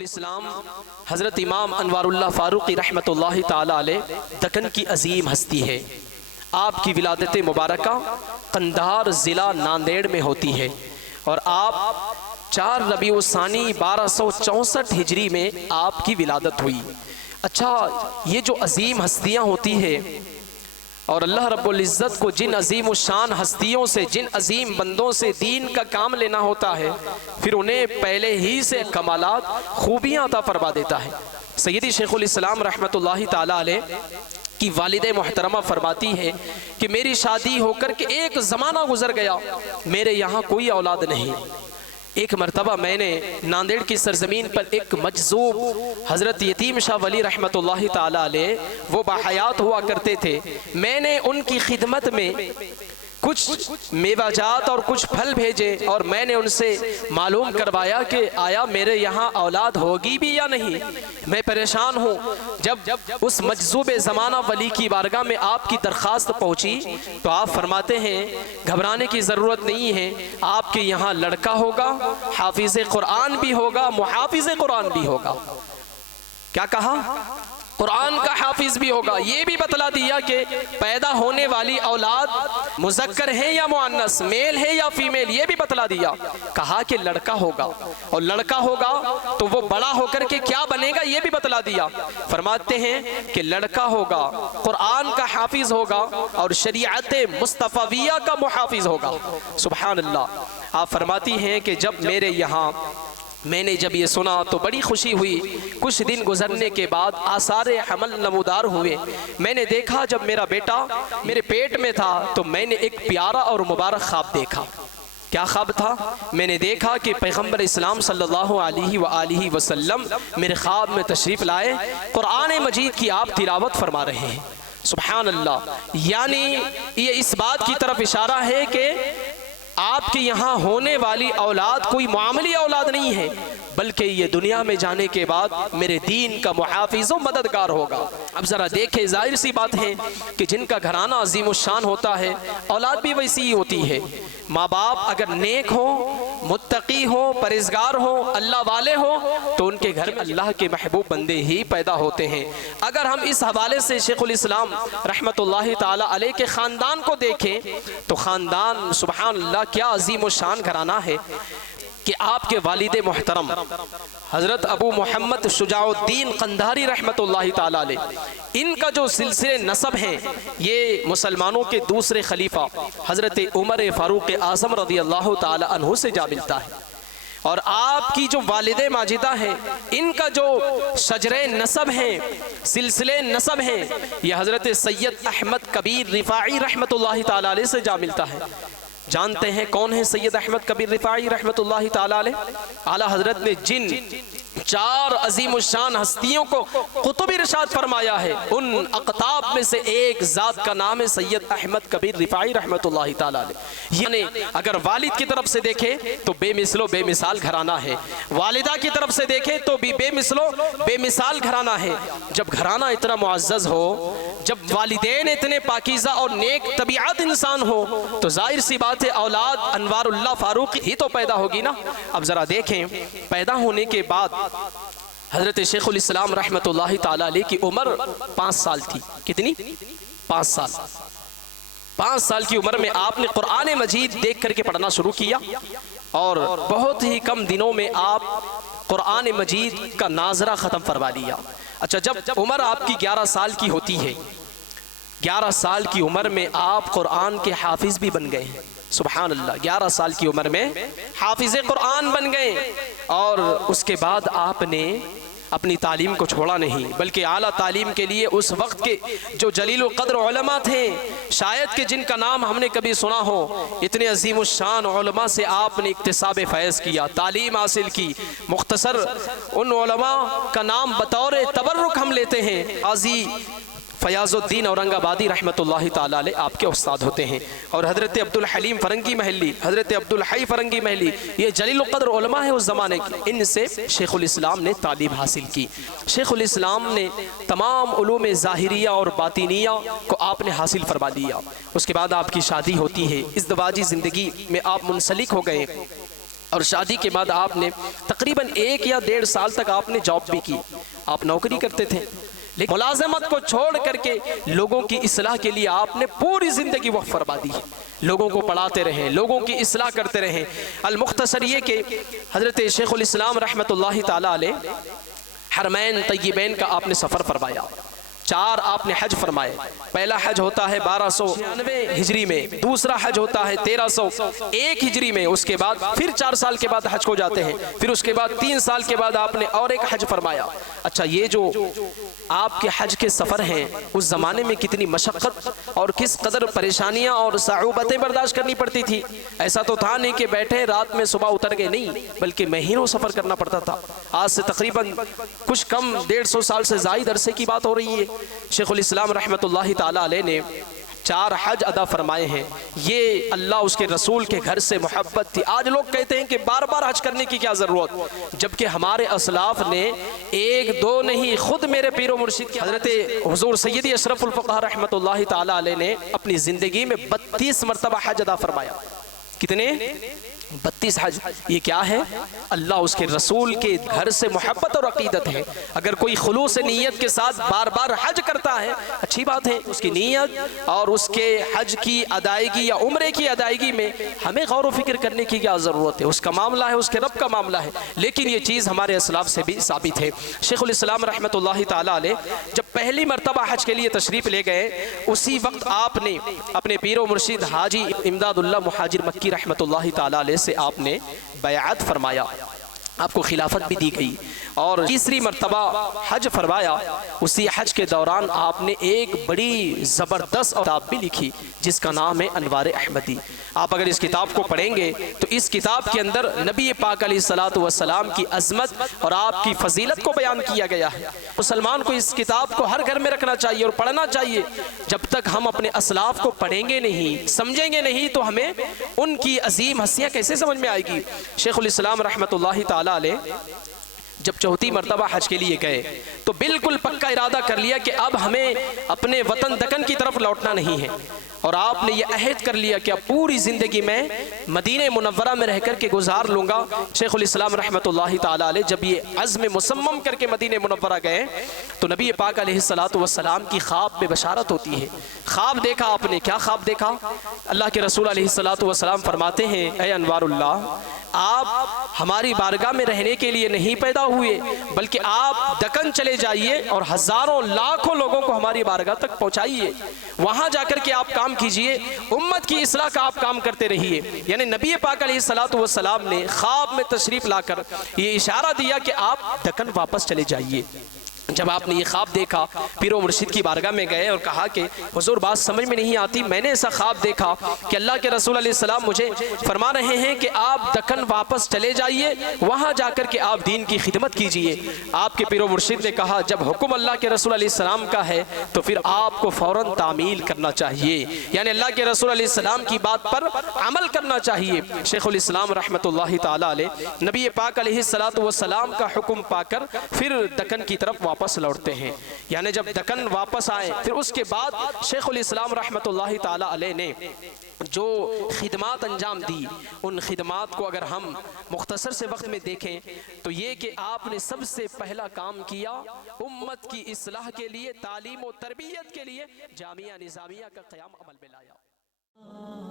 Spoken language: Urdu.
الاسلام حضرت امام انوار اللہ فاروقی رحمۃ اللہ تعالی علیہ دکن کی عظیم ہستی ہے۔ آپ کی ولادت مبارکہ قندھار ضلع ناندیڑ میں ہوتی ہے اور آپ 4 ربیع الثانی 1264 ہجری میں آپ کی ولادت ہوئی۔ اچھا، یہ جو عظیم ہستیاں ہوتی ہیں اور اللہ رب العزت کو جن عظیم الشان ہستیوں سے، جن عظیم بندوں سے دین کا کام لینا ہوتا ہے، پھر انہیں پہلے ہی سے کمالات خوبیاں عطا فرما دیتا ہے۔ سیدی شیخ الاسلام رحمۃ اللہ تعالی علیہ کی والد محترمہ فرماتی ہے کہ میری شادی ہو کر کے ایک زمانہ گزر گیا، میرے یہاں کوئی اولاد نہیں۔ ایک مرتبہ میں نے ناندیڑ کی سرزمین پر ایک مجذوب حضرت یتیم شاہ ولی رحمۃ اللہ تعالی علیہ وہ باحیات ہوا کرتے تھے، میں نے ان کی خدمت میں کچھ میوہ جات اور کچھ پھل بھیجے اور میں نے ان سے معلوم کروایا کہ آیا میرے یہاں اولاد ہوگی بھی یا نہیں۔ میں پریشان ہوں۔ جب اس مجذوب زمانہ ولی کی بارگاہ میں آپ کی درخواست پہنچی تو آپ فرماتے ہیں گھبرانے کی ضرورت نہیں ہے، آپ کے یہاں لڑکا ہوگا، حافظ قرآن بھی ہوگا، محافظ قرآن بھی ہوگا۔ کیا کہا؟ قرآن کا حافظ بھی ہوگا۔ یہ بھی بتلا دیا کہ پیدا ہونے والی اولاد مذکر ہے یا مؤنث، میل ہے یا فیمیل، یہ بھی بتلا دیا۔ کہا کہ لڑکا ہوگا، اور لڑکا ہوگا تو وہ بڑا ہو کر کے کیا بنے گا یہ بھی بتلا دیا۔ فرماتے ہیں کہ لڑکا ہوگا، قرآن کا حافظ ہوگا اور شریعت مصطفیہ کا محافظ ہوگا۔ سبحان اللہ۔ آپ فرماتی ہیں کہ جب میرے یہاں میں نے جب یہ سنا تو بڑی خوشی ہوئی۔ کچھ دن گزرنے کے بعد آثار حمل نمودار ہوئے۔ میں نے دیکھا جب میرا بیٹا میرے پیٹ میں تھا تو میں نے ایک پیارا اور مبارک خواب دیکھا۔ کیا خواب تھا؟ میں نے دیکھا کہ پیغمبر اسلام صلی اللہ علیہ وآلہ وسلم میرے خواب میں تشریف لائے، قرآن مجید کی آپ تلاوت فرما رہے ہیں۔ سبحان اللہ۔ یعنی یہ اس بات کی طرف اشارہ ہے کہ آپ کے یہاں ہونے والی اولاد کوئی معاملی اولاد نہیں ہے، بلکہ یہ دنیا میں جانے کے بعد میرے دین کا محافظ و مددگار ہوگا۔ اب ذرا دیکھیں، ظاہر سی بات ہے کہ جن کا گھرانہ عظیم الشان ہوتا ہے اولاد بھی ویسی ہی ہوتی ہے۔ ماں باپ اگر نیک ہو، متقی ہو، پرہیزگار ہو، اللہ والے ہو تو ان کے گھر اللہ کے محبوب بندے ہی پیدا ہوتے ہیں۔ اگر ہم اس حوالے سے شیخ الاسلام رحمۃ اللہ تعالی علیہ کے خاندان کو دیکھیں تو خاندان سبحان اللہ کیا عظیم الشان گھرانہ ہے کہ آپ کے والد محترم حضرت ابو محمد شجاع الدین قندھاری رحمۃ اللہ تعالی علیہ، ان کا جو سلسلے نسب ہیں یہ مسلمانوں کے دوسرے خلیفہ حضرت عمر فاروق اعظم رضی اللہ تعالی عنہ سے جا ملتا ہے، اور آپ کی جو والد ماجدہ ہیں ان کا جو شجرے نسب ہیں، سلسلے نسب ہیں، یہ حضرت سید احمد کبیر رفاعی رحمۃ اللہ تعالی علیہ سے جا ملتا ہے۔ جانتے ہیں کون ہیں سید احمد کبیر رفاعی رحمۃ اللہ تعالی علیہ؟ اعلیٰ حضرت نے جن 4 عظیم الشان ہستیوں کو قطب ارشاد فرمایا ہے ان اقطاب میں سے ایک ذات کا نام ہے سید احمد کبیر رفاعی رحمۃ اللہ تعالی علیہ۔ یعنی اگر والد کی طرف سے دیکھیں تو بے مثل و بے مثال گھرانہ ہے، والدہ کی طرف سے دیکھیں تو بھی بے مثل و بے مثال گھرانہ ہے۔ جب گھرانہ اتنا معزز ہو، جب والدین اتنے پاکیزہ اور نیک طبیعت انسان ہو تو ظاہر سی بات ہے اولاد انوار اللہ فاروق ہی تو پیدا ہوگی نا۔ اب ذرا دیکھیں، پیدا ہونے کے بعد حضرت شیخ الاسلام رحمۃ اللہ تعالی علیہ کی عمر 5 سال تھی۔ کتنی؟ 5 سال۔ 5 سال کی عمر میں آپ نے قرآن مجید دیکھ کر کے پڑھنا شروع کیا اور بہت ہی کم دنوں میں آپ قرآن مجید کا ناظرہ ختم فرما لیا۔ اچھا، جب عمر آپ کی 11 سال کی ہوتی ہے، 11 سال کی عمر میں آپ قرآن کے حافظ بھی بن گئے ہیں۔ سبحان اللہ، 11 سال کی عمر میں حافظ قرآن بن گئے، اور اس کے بعد آپ نے اپنی تعلیم کو چھوڑا نہیں بلکہ اعلیٰ تعلیم کے لیے اس وقت کے جو جلیل القدر علماء تھے، شاید کہ جن کا نام ہم نے کبھی سنا ہو، اتنے عظیم الشان علماء سے آپ نے اکتساب فیض کیا، تعلیم حاصل کی۔ مختصر ان علماء کا نام بطور تبرک ہم لیتے ہیں، قاضی فیاض الدین اورنگ آبادی رحمۃ اللہ تعالی علیہ آپ کے استاد ہوتے ہیں، اور حضرت عبدالحلیم فرنگی محلی، حضرت عبدالحی فرنگی محلی، یہ جلیل القدر علماء ہیں اس زمانے کے، ان سے شیخ الاسلام نے تعلیم حاصل کی۔ شیخ الاسلام نے تمام علوم ظاہریہ اور باطنیہ کو آپ نے حاصل فرما لیا۔ اس کے بعد آپ کی شادی ہوتی ہے، ازدواجی زندگی میں آپ منسلک ہو گئے۔ اور شادی کے بعد آپ نے تقریباً 1 یا 1.5 سال تک آپ نے جاب بھی کی، آپ نوکری کرتے تھے، لیکن ملازمت کو چھوڑ کر کے لوگوں کی اصلاح کے لیے آپ نے پوری زندگی وقف فرما دی، لوگوں کو پڑھاتے رہیں، لوگوں کی اصلاح کرتے رہیں۔ المختصر یہ کہ حضرت شیخ الاسلام رحمۃ اللہ تعالی علیہ حرمین طیبین کا آپ نے سفر فرمایا، 4 آپ نے حج فرمائے۔ پہلا حج ہوتا ہے 1296 ہجری میں، دوسرا حج ہوتا ہے 1301 ہجری میں، اس کے بعد پھر 4 سال کے بعد حج کو جاتے ہیں، پھر اس کے بعد 3 سال کے بعد آپ نے اور ایک حج فرمایا۔ اچھا، یہ جو آپ کے حج کے سفر ہیں، اس زمانے میں کتنی مشقت اور کس قدر پریشانیاں اور صعوبتیں برداشت کرنی پڑتی تھی۔ ایسا تو تھا نہیں کہ بیٹھے رات میں صبح اتر گئے، نہیں، بلکہ مہینوں سفر کرنا پڑتا تھا۔ آج سے تقریباً کچھ کم 150 سال سے زائد عرصے کی بات ہو رہی ہے۔ شیخ الاسلام رحمۃ اللہ تعالی علیہ نے 4 حج ادا فرمائے ہیں۔ یہ اللہ اس کے رسول کے گھر سے محبت تھی۔ آج لوگ کہتے ہیں کہ بار بار حج کرنے کی کیا ضرورت، جبکہ ہمارے اسلاف نے 1 2 نہیں، خود میرے پیر و مرشد کے حضرت حضور سیدی اشرف الفقہاء رحمۃ اللہ تعالی علیہ نے اپنی زندگی میں 32 مرتبہ حج ادا فرمایا۔ کتنے؟ 32 حج۔ یہ کیا ہے؟ اللہ اس کے رسول کے گھر سے محبت اور عقیدت ہے۔ اگر کوئی خلوص نیت کے ساتھ بار بار حج کرتا ہے، اچھی بات ہے، اس کی نیت اور اس کے حج کی ادائیگی یا عمرے کی ادائیگی میں ہمیں غور و فکر کرنے کی کیا ضرورت ہے، اس کا معاملہ ہے، اس کے رب کا معاملہ ہے، لیکن یہ چیز ہمارے اسلاف سے بھی ثابت ہے۔ شیخ الاسلام رحمۃ اللہ تعالی علیہ جب پہلی مرتبہ حج کے لیے تشریف لے گئے، اسی وقت آپ نے اپنے پیر و مرشد حاجی امداد اللہ مہاجر مکی رحمۃ اللہ تعالی علیہ سے آپ نے بیعت فرمایا، آپ کو خلافت بھی دی گئی، اور تیسری مرتبہ حج فرمایا۔ اسی حج کے دوران آپ نے ایک بڑی زبردست کتاب بھی لکھی جس کا نام ہے انوار احمدی۔ آپ اگر اس کتاب کو پڑھیں گے تو اس کتاب کے اندر نبی پاک علیہ الصلوۃ والسلام کی عظمت اور آپ کی فضیلت کو بیان کیا گیا ہے۔ مسلمان کو اس کتاب کو ہر گھر میں رکھنا چاہیے اور پڑھنا چاہیے۔ جب تک ہم اپنے اسلاف کو پڑھیں گے نہیں، سمجھیں گے نہیں، تو ہمیں ان کی عظیم ہستیاں کیسے سمجھ میں آئے گی۔ شیخ الاسلام رحمۃ اللہ تعالی علیہ جب 4تھی مرتبہ حج کے لیے گئے تو بالکل پکا ارادہ کر لیا کہ اب ہمیں اپنے وطن دکن کی طرف لوٹنا نہیں ہے، اور آپ نے یہ عہد کر لیا کہ اب پوری زندگی میں مدینہ منورہ میں رہ کر کے گزار لوں گا۔ شیخ الاسلام رحمۃ اللہ تعالی علیہ جب یہ عزم مصمم کر کے مدینہ منورہ گئے تو نبی پاک علیہ الصلوۃ والسلام کی خواب میں بشارت ہوتی ہے۔ خواب دیکھا آپ نے، کیا خواب دیکھا؟ اللہ کے رسول علیہ الصلوۃ والسلام فرماتے ہیں، اے انوار اللہ، آپ ہماری بارگاہ میں رہنے کے لیے نہیں پیدا ہوئے، بلکہ آپ دکن چلے جائیے اور ہزاروں لاکھوں لوگوں کو ہماری بارگاہ تک پہنچائیے، وہاں جا کر کے آپ کام کیجئے، امت کی اصلاح کا آپ کام کرتے رہیے۔ یعنی نبی پاک علیہ الصلوۃ والسلام نے خواب میں تشریف لا کر یہ اشارہ دیا کہ آپ دکن واپس چلے جائیے۔ جب آپ نے یہ خواب دیکھا، پیر و مرشد کی بارگاہ میں گئے اور کہا کہ حضور بات سمجھ میں نہیں آتی، میں نے ایسا خواب دیکھا کہ اللہ کے رسول علیہ السلام مجھے فرما رہے ہیں کہ آپ دکن واپس چلے جائیے، وہاں جا کر کے آپ دین کی خدمت کیجئے۔ آپ کے پیر و مرشد نے کہا جب حکم اللہ کے رسول علیہ السلام کا ہے تو پھر آپ کو فوراً تعمیل کرنا چاہیے، یعنی اللہ کے رسول علیہ السلام کی بات پر عمل کرنا چاہیے۔ شیخ الاسلام رحمۃ اللہ تعالی علیہ نبی پاک علیہ الصلوۃ والسلام کا حکم پا کر پھر دکن کی طرف واپس لوٹتے ہیں۔ یعنی جب دکن واپس آئے پھر اس کے بعد شیخ الاسلام رحمۃ اللہ تعالی علیہ نے جو خدمات انجام دی، ان خدمات کو اگر ہم مختصر سے وقت میں دیکھیں تو یہ کہ آپ نے سب سے پہلا کام کیا امت کی اصلاح کے لیے، تعلیم و تربیت کے لیے جامعہ نظامیہ کا قیام عمل میں لایا۔